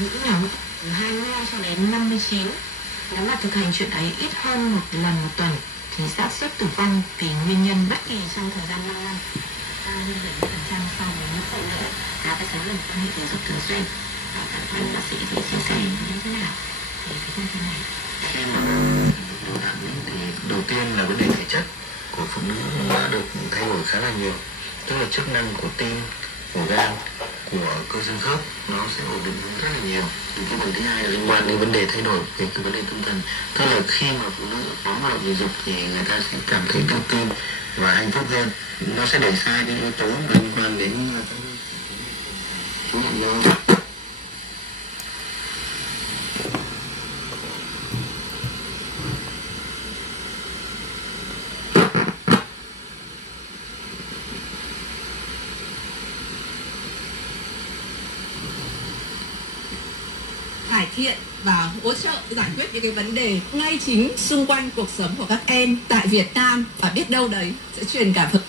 Những nhóm từ 22 cho đến 59, nếu mà thực hành chuyện ấy ít hơn một lần một tuần thì xác suất tử vong vì nguyên nhân bất kỳ trong thời gian 5 năm cao hơn 70% so với những phụ nữ có cái số lần quan hệ tình dục thường xuyên. Bản thân bác sĩ thì chia sẻ như thế nào về cái thông tin này? Khi mà đồ đặn thì đầu tiên là vấn đề thể chất của phụ nữ đã được thay đổi khá là nhiều, tức là chức năng của tim, của gan, của cơ xương khớp nó sẽ ổn định hơn rất là nhiều. Thì cái phần thứ hai là liên quan đến vấn đề thay đổi về cái vấn đề tâm thần, tức là khi mà phụ nữ có hoạt động tình dục thì người ta sẽ cảm thấy tự tin và hạnh phúc hơn. Nó sẽ đẩy xa cái yếu tố liên quan đến cái nhận lo. Cải thiện và hỗ trợ giải quyết những cái vấn đề ngay chính xung quanh cuộc sống của các em tại Việt Nam, và biết đâu đấy sẽ truyền cảm hứng.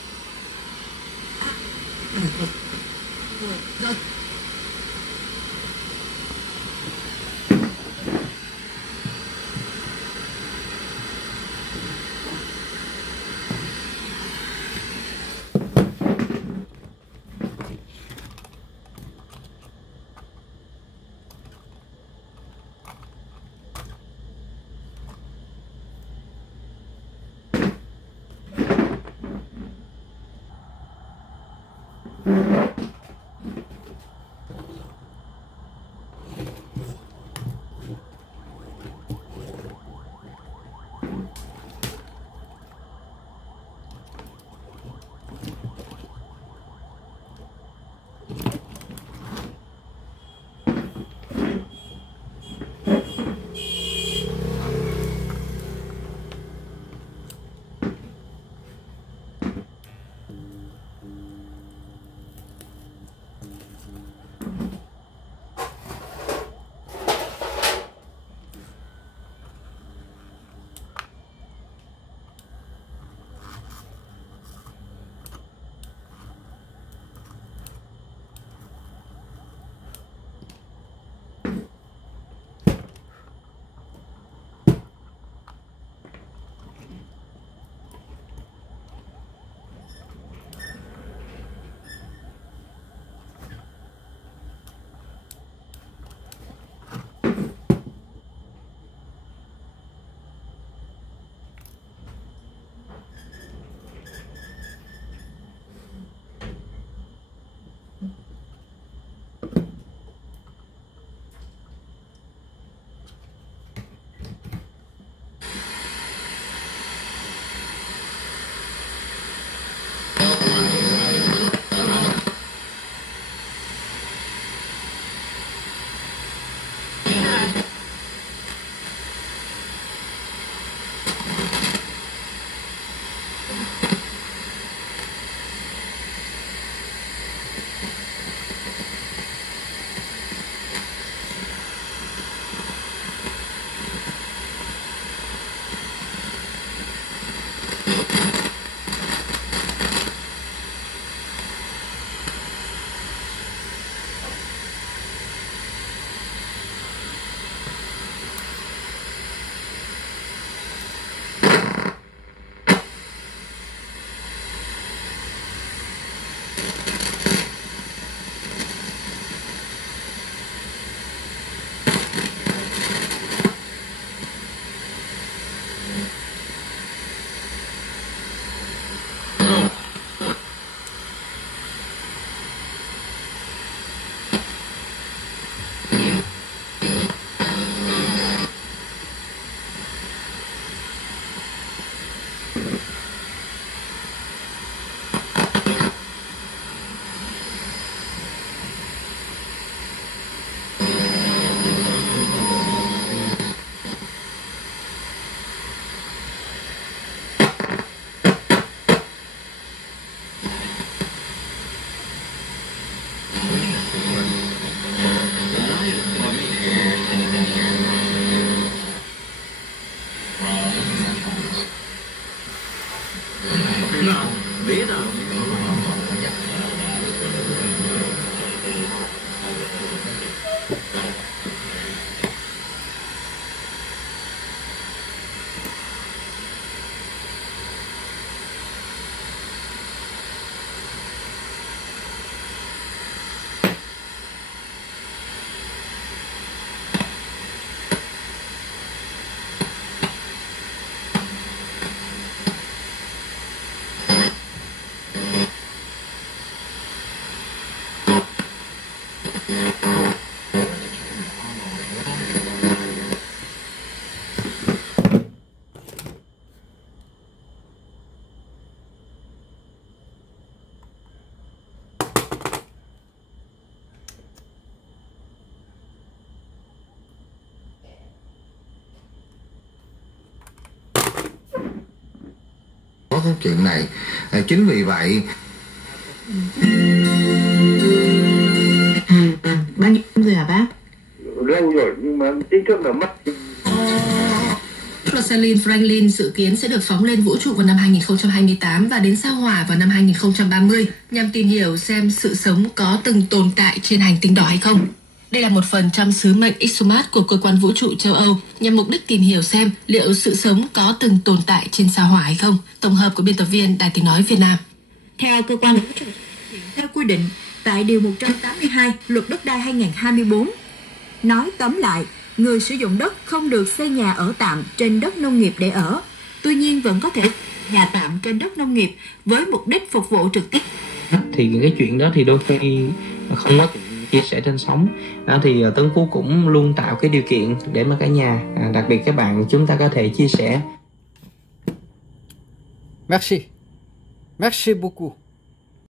cái chuyện này. Chính vì vậy bao nhiêu rồi hả bác? Lâu rồi nhưng mà chính thức là mất. Rosalind Franklin dự kiến sẽ được phóng lên vũ trụ vào năm 2028 và đến sao Hỏa vào năm 2030 nhằm tìm hiểu xem sự sống có từng tồn tại trên hành tinh đỏ hay không. Đây là một phần trong sứ mệnh ExoMars của cơ quan vũ trụ châu Âu nhằm mục đích tìm hiểu xem liệu sự sống có từng tồn tại trên sao Hỏa hay không. Tổng hợp của biên tập viên Đài Tiếng nói Việt Nam. Theo cơ quan vũ trụ, theo quy định tại điều 182 Luật Đất đai 2024, nói tóm lại, người sử dụng đất không được xây nhà ở tạm trên đất nông nghiệp để ở. Tuy nhiên vẫn có thể nhà tạm trên đất nông nghiệp với mục đích phục vụ trực tiếp. Thì cái chuyện đó thì đôi khi không có chia sẻ trên sóng. Thì Tấn Phú cũng luôn tạo cái điều kiện để mà cả nhà, đặc biệt các bạn, chúng ta có thể chia sẻ. Merci. Merci beaucoup.